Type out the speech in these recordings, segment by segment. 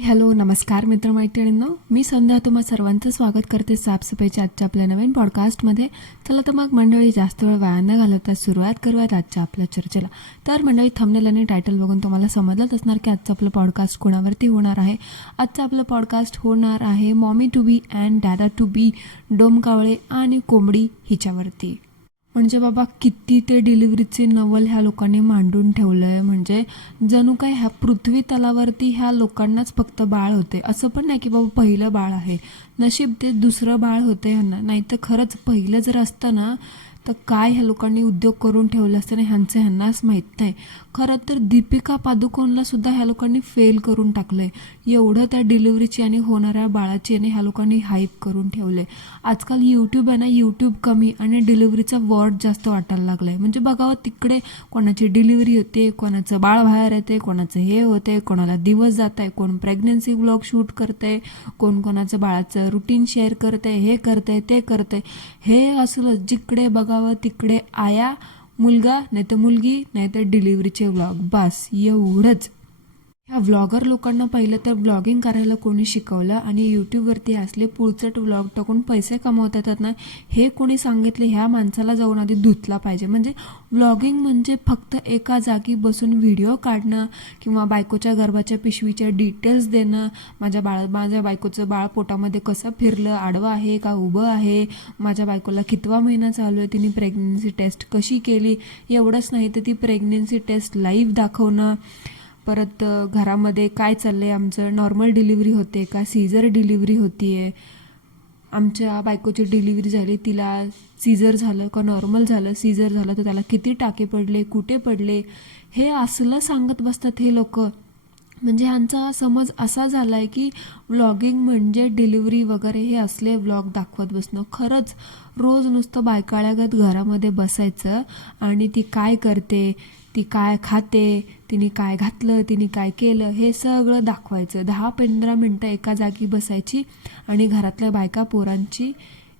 Hello नमस्कार मित्रमैत्रिणींनो, मी संध्या तुम्हा सर्वांचं स्वागत करते साफसफाईच्या आजच्या आपल्या नवीन पॉडकास्टमध्ये. चला तर मग मंडळी, जास्त वेळ वाया न घालवता सुरुवात करूयात आजच्या आपल्या चर्चेला. तर मंडळी, थंबनेल आणि टायटल बघून तुम्हाला समजलंच असणार की आजचं आपलं पॉडकास्ट कोणावरती होणार आहे. आजचं आपलं पॉडकास्ट होणार आहे mommy to be and dada to be, डोमकावळे आणि कोंबडी हिच्यावरती. म्हणजे बाबा, किती ते डिलिव्हरीचे नवल ह्या लोकांनी मांडून ठेवलं आहे. म्हणजे जणू काय ह्या पृथ्वी तलावरती ह्या लोकांनाच फक्त बाळ होते, असं पण नाही की बाबा पहिलं बाळ आहे. नशीब ते दुसरं बाळ होते ह्यांना, नाही तर खरंच पहिलं जर असतं ना तर काय ह्या लोकांनी उद्योग करून ठेवले असते ना ह्यांचं ह्यांनाच माहीत नाही. खरं तर दीपिका पादुकोणला सुद्धा ह्या लोकांनी फेल करून टाकलं आहे. एवढं त्या डिलिव्हरीची आणि होणाऱ्या बाळाची आणि ह्या लोकांनी हाईप करून ठेवले. आजकाल यूट्यूब आहे ना, यूट्यूब कमी आणि डिलिव्हरीचा वॉर्ड जास्त वाटायला लागलाय. म्हणजे बघावं, तिकडे कोणाची डिलिव्हरी होते, कोणाचं बाळ बाहेर येते, कोणाचं हे होते, कोणाला दिवस जात आहे, कोण प्रेग्नन्सी व्लॉग शूट करते, कोण कोणाचं बाळाचं रुटीन शेअर करते, हे करते ते करते. हे असलं जिकडे बघावं तिकडे आया, मुलगा नाही तर मुलगी नाही तर डिलिव्हरीचे व्लॉग, बस एवढंच. ह्या व्लॉगर लोकांना पहिलं तर व्लॉगिंग करायला कोणी शिकवलं आणि यूट्यूबवरती असले पुळचट व्लॉग टाकून पैसे कमवता येतात ना, हे कोणी सांगितले ह्या माणसाला जाऊन आधी धुतला पाहिजे. म्हणजे व्लॉगिंग म्हणजे फक्त एका जागी बसून व्हिडिओ काढणं किंवा बायकोच्या गर्भाच्या पिशवीच्या डिटेल्स देणं, माझ्या बायकोचं बाळ पोटामध्ये कसं फिरलं, आडवं आहे का उभं आहे, माझ्या बायकोला कितवा महिना चालू आहे, तिने प्रेग्नन्सी टेस्ट कशी केली, एवढंच नाही तर ती प्रेग्नन्सी टेस्ट लाईव्ह दाखवणं. परत घरामध्ये काय चाललं आहे आमचं, नॉर्मल डिलिव्हरी होते का सीझर डिलिव्हरी होती आहे, आमच्या बायकोची डिलिव्हरी झाली, तिला सीझर झालं का नॉर्मल झालं, सीझर झालं तर त्याला किती टाके पडले, कुठे पडले, हे असलं सांगत बसतात हे लोक. म्हणजे ह्यांचा समज असा झाला आहे की व्लॉगिंग म्हणजे डिलिव्हरी वगैरे हे असले व्लॉग दाखवत बसणं. खरंच रोज नुसतं बायकाळ्यागत घरामध्ये बसायचं आणि ती काय करते, ती काय खाते, तिने काय घातलं, तिने काय केलं, हे सगळं दाखवायचं. 10-15 मिनटं एका जागी बसायची आणि घरातल्या बायका पोरांची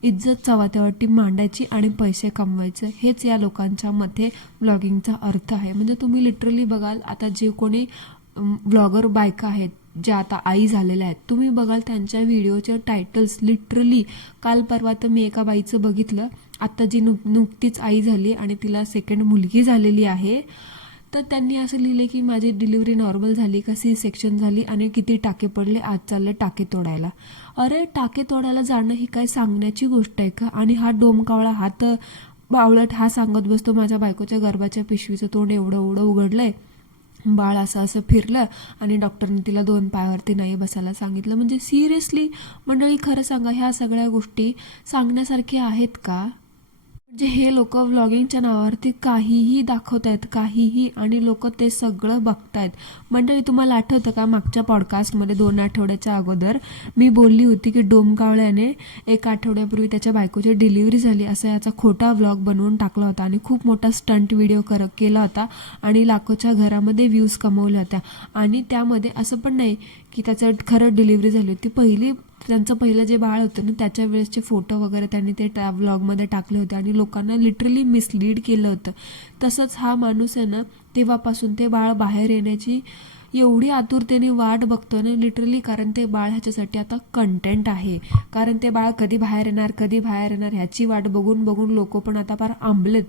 इज्जत चव्हाट्यावरती मांडायची आणि पैसे कमवायचं. हेच या लोकांच्या मते व्लॉगिंगचा अर्थ आहे. म्हणजे तुम्ही लिटरली बघाल, आता जे कोणी व्लॉगर बायका आहेत ज्या आता आई झालेल्या आहेत, तुम्ही बघाल त्यांच्या व्हिडिओचे टायटल्स लिटरली, काल परवा तर मी एका बाईचं बघितलं, आत्ता जी नुकतीच आई झाली आणि तिला सेकंड मुलगी झालेली आहे, तर त्यांनी असं लिहिले की माझी डिलिव्हरी नॉर्मल झाली का सी सेक्शन झाली आणि किती टाके पडले, आज चालले टाके तोडायला. अरे टाके तोडायला जाणं ही काय सांगण्याची गोष्ट आहे का? आणि हा डोमकावळा, हा तर बावळट, हा सांगत बसतो माझ्या बायकोच्या गर्भाच्या पिशवीचं तोंड एवढं एवढं उघडलंय, बाळ असं असं फिरलं आणि डॉक्टरने तिला 2 पायावरती नाही बसायला सांगितलं. म्हणजे सिरियसली मंडळी, खरं सांगा, ह्या सगळ्या गोष्टी सांगण्यासारख्या आहेत का? म्हणजे हे लोक व्लॉगिंगच्या नावावरती काहीही दाखवतायत, काहीही, आणि लोक ते सगळं बघतायत. मंडळी, तुम्हाला आठवतं का मागच्या पॉडकास्टमध्ये 2 आठवड्याच्या अगोदर मी बोलली होती की डोमकावळ्याने 1 आठवड्यापूर्वी त्याच्या बायकोची डिलिव्हरी झाली असा याचा खोटा व्लॉग बनवून टाकला होता आणि खूप मोठा स्टंट व्हिडिओ केला होता आणि लाखोच्या घरामध्ये व्ह्यूज कमवल्या होत्या. आणि त्यामध्ये असं पण नाही की त्याचं खरं डिलिव्हरी झाली होती. त्यांचं पहिलं जे बाळ होतं ना, त्याच्या वेळेसचे फोटो वगैरे त्यांनी ते व्लॉगमध्ये टाकले होते आणि लोकांना लिटरली मिसलीड केलं होतं. तसंच हा माणूस आहे ना, तेव्हापासून ते बाळ बाहेर येण्याची एवढी आतुरतेने वाट बघतो ना लिटरली, कारण ते बाळ ह्याच्यासाठी आता कंटेंट आहे. कारण ते बाळ कधी बाहेर येणार ह्याची वाट बघून बघून लोक पण आता फार आंबलेत.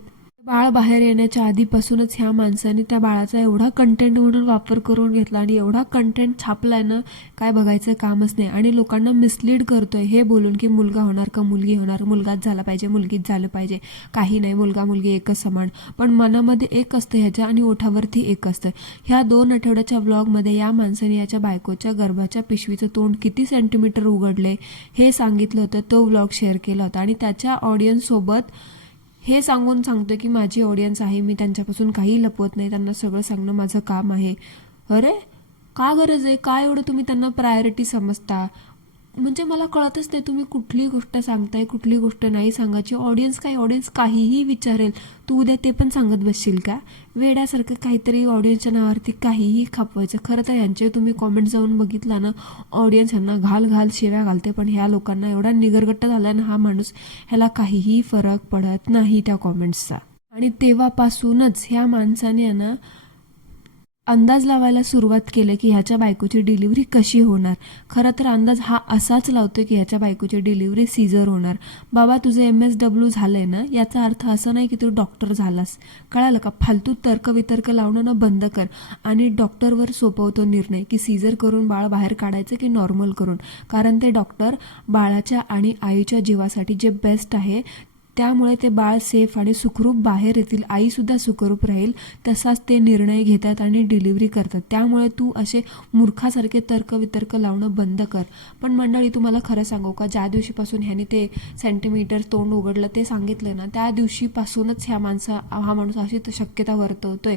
बाळ बाहेर येण्याच्या आधीपासूनच ह्या माणसाने त्या बाळाचा एवढा कंटेंट म्हणून वापर करून घेतला आणि एवढा कंटेंट छापलाय ना, काय बघायचं कामच नाही. आणि लोकांना मिसलीड करतोय हे बोलून की मुलगा होणार का मुलगी होणार, मुलगाच झाला पाहिजे, मुलगीच झालं पाहिजे, काही नाही, मुलगा मुलगी एकच समान. पण मनामध्ये एक असतं ह्याच्या आणि ओठावरती एक असतं. ह्या 2 आठवड्याच्या व्लॉगमध्ये या माणसाने याच्या बायकोच्या गर्भाच्या पिशवीचं तोंड किती सेंटीमीटर उघडले हे सांगितलं होतं. तो व्लॉग शेअर केला होता आणि त्याच्या ऑडियन्ससोबत हे सांगतोय की माझी ऑडियन्स आहे, मी त्यांच्यापासून काही लपवत नाही, त्यांना सगळं सांगणं माझं काम आहे. अरे का गरज आहे? काय एवढं तुम्ही त्यांना प्रायोरिटी समजता? म्हणजे मला कळतच नाही, तुम्ही कुठली गोष्ट सांगताय, कुठली गोष्ट नाही सांगायची. ऑडियन्स काहीही विचारेल, तू उद्या ते पण सांगत बसशील का? वेड्यासारखं काहीतरी ऑडियन्सच्या नावावरती काहीही खपवायचं. खरं तर यांचे तुम्ही कॉमेंट जाऊन बघितला ना, ऑडियन्स ह्यांना घाल शिव्या घालते, पण ह्या लोकांना एवढा निगरगट्टा झाला ना हा माणूस, ह्याला काहीही फरक पडत नाही त्या कॉमेंट्सचा. आणि तेव्हापासूनच ह्या माणसाने ना अंदाज लावायला सुरुवात केली की ह्याच्या बायकोची डिलिव्हरी कशी होणार. खरं तर अंदाज हा असाच लावतो की ह्याच्या बायकोची डिलिव्हरी सीझर होणार. बाबा तुझं MSW झालंय ना, याचा अर्थ असं नाही की तू डॉक्टर झालास. कळालं का? फालतू तर्कवितर्क लावणं ना बंद कर आणि डॉक्टरवर सोपवतो निर्णय की सीझर करून बाळ बाहेर काढायचं की नॉर्मल करून. कारण ते डॉक्टर बाळाच्या आणि आईच्या जीवासाठी जे बेस्ट आहे, त्यामुळे ते बाळ सेफ आणि सुखरूप बाहेर येतील, आईसुद्धा सुखरूप राहील, तसाच ते निर्णय घेतात आणि डिलिव्हरी करतात. त्यामुळे तू असे मूर्खासारखे तर्कवितर्क लावणं बंद कर. पण मंडळी, तुम्हाला खरं सांगू का, ज्या दिवशीपासून ह्याने ते सेंटीमीटर तोंड उघडलं ते सांगितलं ना, त्या दिवशीपासूनच हा माणूस अशी शक्यता वर्तवतोय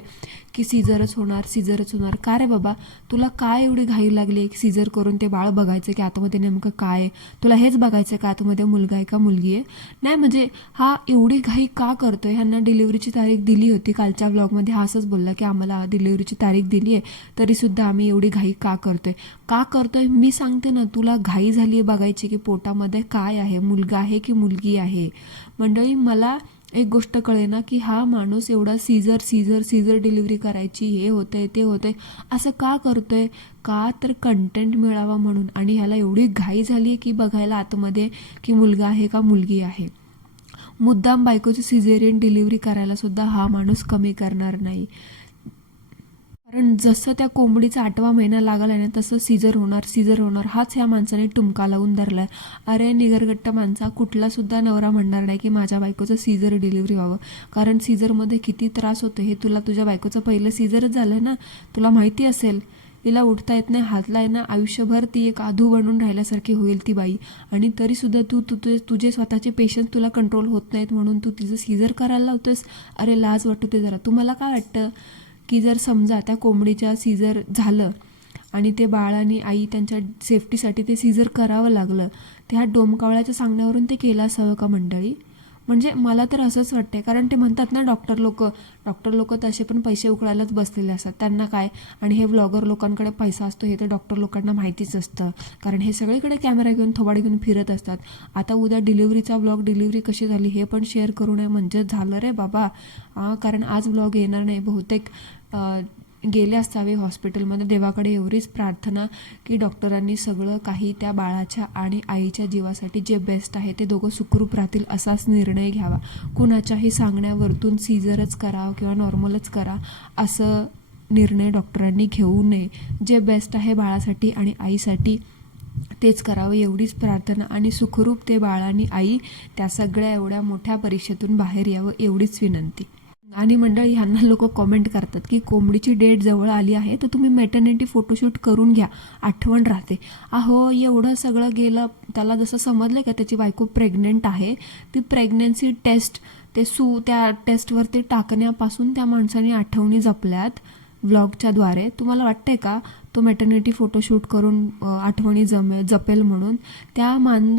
की सीझरच होणार. का रे बाबा, तुला काय एवढी घाई लागली आहे की सीझर करून ते बाळ बघायचं की आतमध्ये नेमकं काय आहे? तुला हेच बघायचं का आतमध्ये मुलगा आहे का मुलगी आहे? नाही म्हणजे हा एवढी घाई का करतोय? ह्यांना डिलिव्हरीची तारीख दिली होती. कालच्या व्लॉगमध्ये हा असंच बोलला की आम्हाला डिलिव्हरीची तारीख दिली आहे, तरीसुद्धा आम्ही एवढी घाई का करतोय? मी सांगते ना, तुला घाई झाली आहे बघायची की पोटामध्ये काय आहे, मुलगा आहे की मुलगी आहे. मंडळी, मला एक गोष्ट कळे ना की हा माणूस एवढा सीझर डिलिव्हरी करायची, हे होतंय ते होतंय असं का करतोय? का तर कंटेंट मिळावा म्हणून. आणि ह्याला एवढी घाई झाली आहे की बघायला आतमध्ये की मुलगा आहे का मुलगी आहे. मुद्दाम बायकोची सिझेरियन डिलिव्हरी करायला सुद्धा हा माणूस कमी करणार नाही. कारण जसं त्या कोंबडीचा 8वा महिना लागला ना, तसं सीझर होणार हाच ह्या माणसाने टुमका लावून धरलाय. अरे निगरगट्ट माणसा, कुठला सुद्धा नवरा म्हणणार नाही की माझ्या बायकोचं सीझर डिलिव्हरी व्हावं. कारण सीझरमध्ये किती त्रास होतो हे तुला तुझ्या बायकोचं पहिलं सीझरच झालं ना, तुला माहिती असेल. तिला उठता येत नाही, हातला आहे ना, आयुष्यभर ती एक आधू बनून राहिल्यासारखी होईल ती बाई. आणि तरीसुद्धा तुझे स्वतःचे पेशंट तुला कंट्रोल होत नाहीत म्हणून तू तिचं सीझर करायला लावतोस. अरे लाज वाटू दे जरा. तुम्हाला काय वाटतं की जर समजा त्या कोंबडीच्या सीझर झालं आणि ते बाळ आणि आई त्यांच्या सेफ्टीसाठी ते सीझर करावं लागलं, त्या डोमकावळ्याच्या सांगण्यावरून ते केलं असावं का मंडळी? म्हणजे मला तर असंच वाटतंय. कारण ते म्हणतात ना, डॉक्टर लोक तसे पण पैसे उकळायलाच बसलेले असतात. त्यांना काय, आणि हे व्लॉगर लोकांकडे पैसा असतो हे तर डॉक्टर लोकांना माहितीच असतं. कारण हे सगळीकडे कॅमेरा घेऊन थोबाडी घेऊन फिरत असतात. आता उद्या डिलिव्हरीचा व्लॉग, डिलिव्हरी कशी झाली हे पण शेअर करू नये म्हणजे झालं रे बाबा. कारण आज व्लॉग येणार नाही बहुतेक. गेले असावे हॉस्पिटलमध्ये. देवाकडे एवढीच प्रार्थना की डॉक्टरांनी सगळं काही त्या बाळाच्या आणि आईच्या जीवासाठी जे बेस्ट आहे ते दोघं सुखरूप राहतील असाच निर्णय घ्यावा. कुणाच्याही सांगण्यावरतून सीझरच करा किंवा नॉर्मलच करा असं निर्णय डॉक्टरांनी घेऊ नये. जे बेस्ट आहे बाळासाठी आणि आईसाठी तेच करावं एवढीच प्रार्थना. आणि सुखरूप ते बाळ आणि आई त्या सगळ्या एवढ्या मोठ्या परीक्षेतून बाहेर यावं एवढीच विनंती. आणि मंडळी, ह्यांना लोक कॉमेंट करतात की कोंबडीची डेट जवळ आली आहे तर तुम्ही मॅटर्निटी फोटोशूट करून घ्या, आठवण राहते. अहो एवढं सगळं गेलं, त्याला जसं समजलं का त्याची बायको प्रेग्नेंट आहे, ती प्रेग्नन्सी टेस्ट त्या टेस्टवरती टाकण्यापासून त्या माणसाने आठवणी जपल्यात व्लॉगच्या द्वारे. तुम्हाला वाटतंय का तो मॅटर्निटी फोटोशूट करून आठवणी जपेल म्हणून?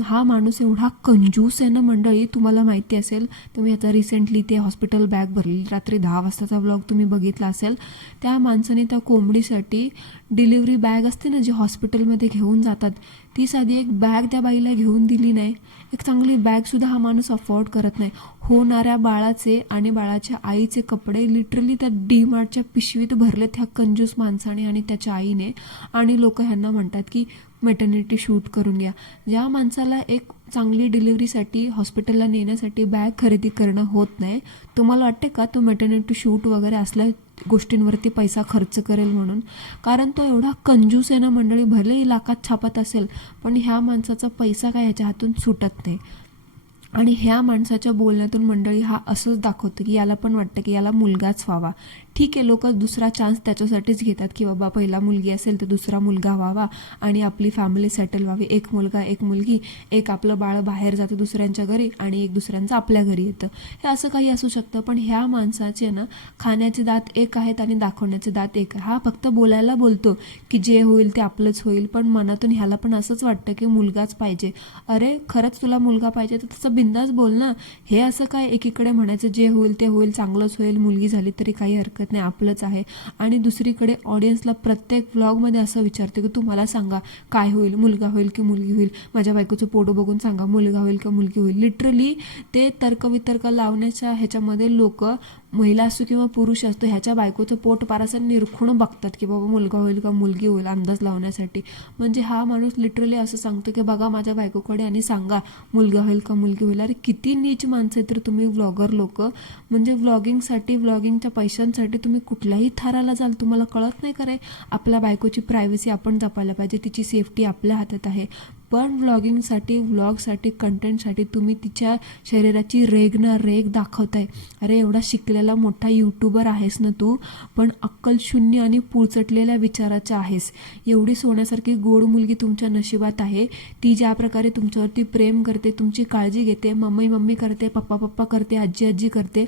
हा माणूस एवढा कंजूस आहे ना मंडळी. तुम्हाला माहिती असेल, तुम्ही ह्याचा रिसेंटली ते हॉस्पिटल बॅग भरली रात्री 10 वाजताचा व्लॉग तुम्ही बघितला असेल. त्या माणसाने त्या कोंबडीसाठी डिलिव्हरी बॅग असते ना जी हॉस्पिटलमध्ये घेऊन जातात, ती साधी एक बॅग त्या बाईला घेऊन दिली नाही. एक चांगली बॅगसुद्धा हा माणूस अफोर्ड करत नाही. होणाऱ्या बाळाचे आणि बाळाच्या आईचे कपडे लिटरली त्या DMartच्या पिशवीत भरलेत ह्या कंजूस माणसाने आणि त्याच्या आईने. आणि लोक ह्यांना म्हणतात की मॅटर्निटी शूट करून घ्या. ज्या माणसाला एक चांगली डिलिव्हरीसाठी हॉस्पिटलला नेण्यासाठी बॅग खरेदी करणं होत नाही, तुम्हाला वाटते का तो मॅटर्निटी शूट वगैरे असल्या गोष्टींवरती पैसा खर्च करेल म्हणून? कारण तो एवढा कंजूस आहे ना मंडळी. भले लाखात छापत असेल पण ह्या माणसाचा पैसा काय ह्याच्या हातून सुटत नाही. आणि ह्या माणसाच्या बोलण्यातून मंडळी हा असंच दाखवतं की याला पण वाटतं की याला मुलगाच व्हावा. ठीक आहे, लोक दुसरा चान्स त्याच्यासाठीच घेतात की बाबा पहिला मुलगी असेल तर दुसरा मुलगा व्हावा आणि आपली फॅमिली सेटल व्हावी. एक मुलगा एक मुलगी, एक आपलं बाळ बाहेर जातं दुसऱ्यांच्या घरी आणि एक दुसऱ्यांचं आपल्या घरी येतं. हे असं काही असू शकतं. पण ह्या माणसाचे ना खाण्याचे दात एक आहेत आणि दाखवण्याचे दात एक आहे. हा फक्त बोलायला बोलतो की जे होईल ते आपलंच होईल, पण मनातून ह्याला पण असंच वाटतं की मुलगाच पाहिजे. अरे खरंच तुला मुलगा पाहिजे तर तसं बिंदास बोल ना. हे असं काय एकीकडे म्हणायचं जे होईल ते होईल, चांगलंच होईल, मुलगी झाली तरी काही हरकत नाही, आपलंच आहे. आणि दुसरीकडे ऑडियन्सला प्रत्येक व्लॉगमध्ये असं विचारते की तू मला सांगा काय होईल, मुलगा होईल की मुलगी होईल, माझ्या बायकोचं पोटो बघून सांगा मुलगा होईल की मुलगी होईल. लिटरली ते तर्कवितर्क लावण्याच्या ह्याच्यामध्ये लोक महिला असो किंवा पुरुष असतो ह्याच्या बायकोचं पोट पार असं निरखून बघतात की बाबा मुलगा होईल का मुलगी होईल अंदाज लावण्यासाठी. म्हणजे हा माणूस लिटरली असं सांगतो की बघा माझ्या बायकोकडे आणि सांगा मुलगा होईल का मुलगी होईल. अरे किती नीच माणसं आहे तर तुम्ही व्लॉगर लोक. म्हणजे व्लॉगिंगसाठी व्लॉगिंगच्या पैशांसाठी तुम्ही कुठल्याही थराला जाल. तुम्हाला कळत नाही का रे आपल्या बायकोची प्रायव्हसी आपण जपायला पाहिजे, तिची सेफ्टी आपल्या हातात आहे. पण व्लॉगिंगसाठी व्लॉगसाठी कंटेंटसाठी तुम्ही तिच्या शरीराची रेग ना रेग दाखवताय. अरे एवढा शिकलेला मोठा यूट्यूबर आहेस ना तू, पण अक्कल शून्य आणि पुळचटलेल्या विचाराचा आहेस. एवढी सोन्यासारखी गोड मुलगी तुमच्या नशिबात आहे. ती ज्या प्रकारे तुमच्यावरती प्रेम करते, तुमची काळजी घेते, मम्मी मम्मी करते, पप्पा पप्पा करते, आजी आजी करते,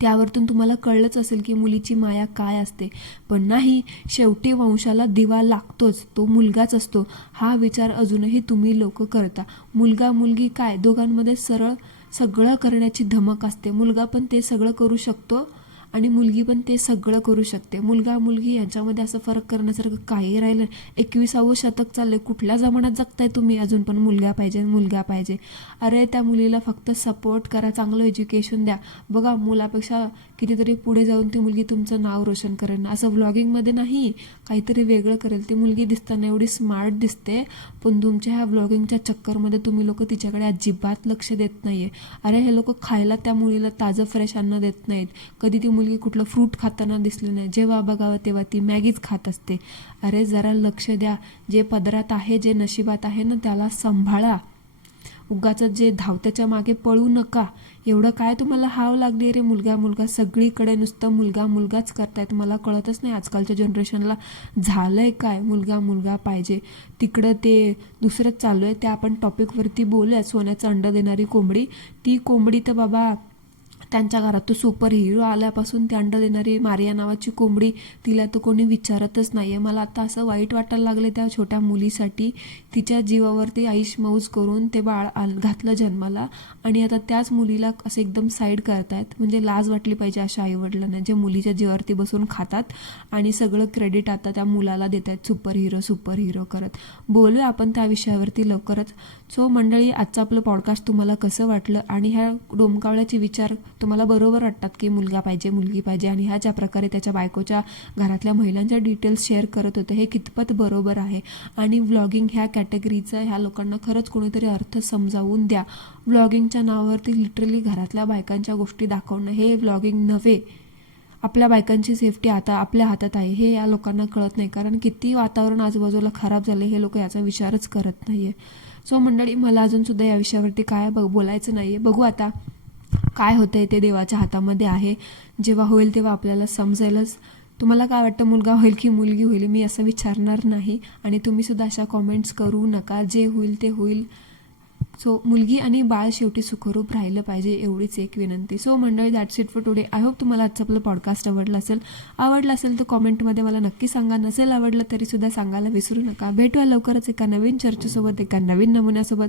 त्यावरतून तुम्हाला कळलंच असेल की मुलीची माया काय असते. पण नाही, शेवटी वंशाला दिवा लागतोच, तो मुलगाच असतो. हा विचार अजूनही तुम्ही लोक करता. मुलगा मुलगी काय दोघांमध्ये सरळ सगळं करण्याची धमक असते. मुलगा पण ते सगळं करू शकतो आणि मुलगी पण ते सगळं करू शकते. मुलगा मुलगी यांच्यामध्ये असं फरक करण्यासारखं काही राहिलं. 21वे शतक चाललंय, कुठल्या जमान्यात जगताय तुम्ही अजून पण मुलगा पाहिजे मुलगा पाहिजे. अरे त्या मुलीला फक्त सपोर्ट करा, चांगलं एज्युकेशन द्या. बघा मुलापेक्षा कितीतरी पुढे जाऊन ती मुलगी तुमचं नाव रोशन करेन. असं व्लॉगिंगमध्ये नाही, काहीतरी वेगळं करेल. ती मुलगी दिसताना एवढी स्मार्ट दिसते, पण तुमच्या ह्या व्लॉगिंगच्या चक्करमध्ये तुम्ही लोक तिच्याकडे अजिबात लक्ष देत नाहीये. अरे हे लोक खायला त्या मुलीला ताजं फ्रेश अन्न देत नाहीत. कधी ती मुलगी कुठलं फ्रूट खाताना दिसलं नाही. जेव्हा बघावं तेव्हा ती मॅगीच खात असते. अरे जरा लक्ष द्या. जे पदरात आहे, जे नशिबात आहे ना त्याला सांभाळा. उगाच जे धावत्याच्या मागे पळू नका. एवढं काय तुम्हाला हाव लागली रे मुलगा मुलगा, सगळीकडे नुसतं मुलगा मुलगाच करतायत. मला कळतच नाही आजकालच्या जनरेशनला झालंय काय. मुलगा मुलगा पाहिजे. तिकडं ते दुसरंच चालू आहे, त्या आपण टॉपिकवरती बोलूया. सोन्याचं अंड देणारी कोंबडी, ती कोंबडी तर बाबा त्यांच्या घरात तो सुपर हिरो आल्यापासून ती अंड देणारी मारिया नावाची कोंबडी, तिला तर कोणी विचारतच नाही आहे. मला आता असं वाईट वाटायला लागले त्या छोट्या मुलीसाठी. तिच्या जीवावरती आईश मौज करून ते बाळ घातलं जन्माला आणि आता त्याच मुलीला असं एकदम साईड करतायत. म्हणजे लाज वाटली पाहिजे अशा आईवडिलांना जे मुलीच्या जीवावरती बसून खातात आणि सगळं क्रेडिट आता त्या मुलाला देत आहेत सुपर हिरो करत. बोलूया आपण त्या विषयावरती लवकरच. सो मंडळी, आजचं आपलं पॉडकास्ट तुम्हाला कसं वाटलं आणि ह्या डोमकावळ्याचे विचार तुम्हाला बरोबर वाटतात की मुलगा पाहिजे मुलगी पाहिजे आणि ह्या ज्या प्रकारे त्याच्या बायकोच्या घरातल्या महिलांच्या डिटेल्स शेअर करत होते हे कितपत बरोबर आहे. आणि व्लॉगिंग ह्या कॅटेगरीचं ह्या लोकांना खरंच कोणीतरी अर्थ समजावून द्या. व्लॉगिंगच्या नावावरती लिटरली घरातल्या बायकांच्या गोष्टी दाखवणं हे व्लॉगिंग नव्हे. आपल्या बायकांची सेफ्टी आता आपल्या हातात आहे हे या लोकांना कळत नाही. कारण किती वातावरण आजूबाजूला खराब झालं हे लोक याचा विचारच करत नाही आहे. सो मंडळी, मला अजूनसुद्धा या विषयावरती काय बोलायचं नाही आहे. बघू आता काय होतंय, ते देवाच्या हातामध्ये आहे. जेव्हा होईल तेव्हा आपल्याला समजेलच. तुम्हाला काय वाटतं, मुलगा होईल की मुलगी होईल? मी असं विचारणार नाही आणि तुम्हीसुद्धा अशा कॉमेंट्स करू नका. जे होईल ते होईल. सो मुलगी आणि बाळ शेवटी सुखरूप राहिलं पाहिजे, एवढीच एक विनंती. सो मंडळी, that's it for today. I hope तुम्हाला आजचं आपलं पॉडकास्ट आवडलं असेल तर कॉमेंटमध्ये मला नक्की सांगा. नसेल आवडलं तरीसुद्धा सांगायला विसरू नका. भेटूया लवकरच एका नवीन चर्चेसोबत, एका नवीन नमुन्यासोबत.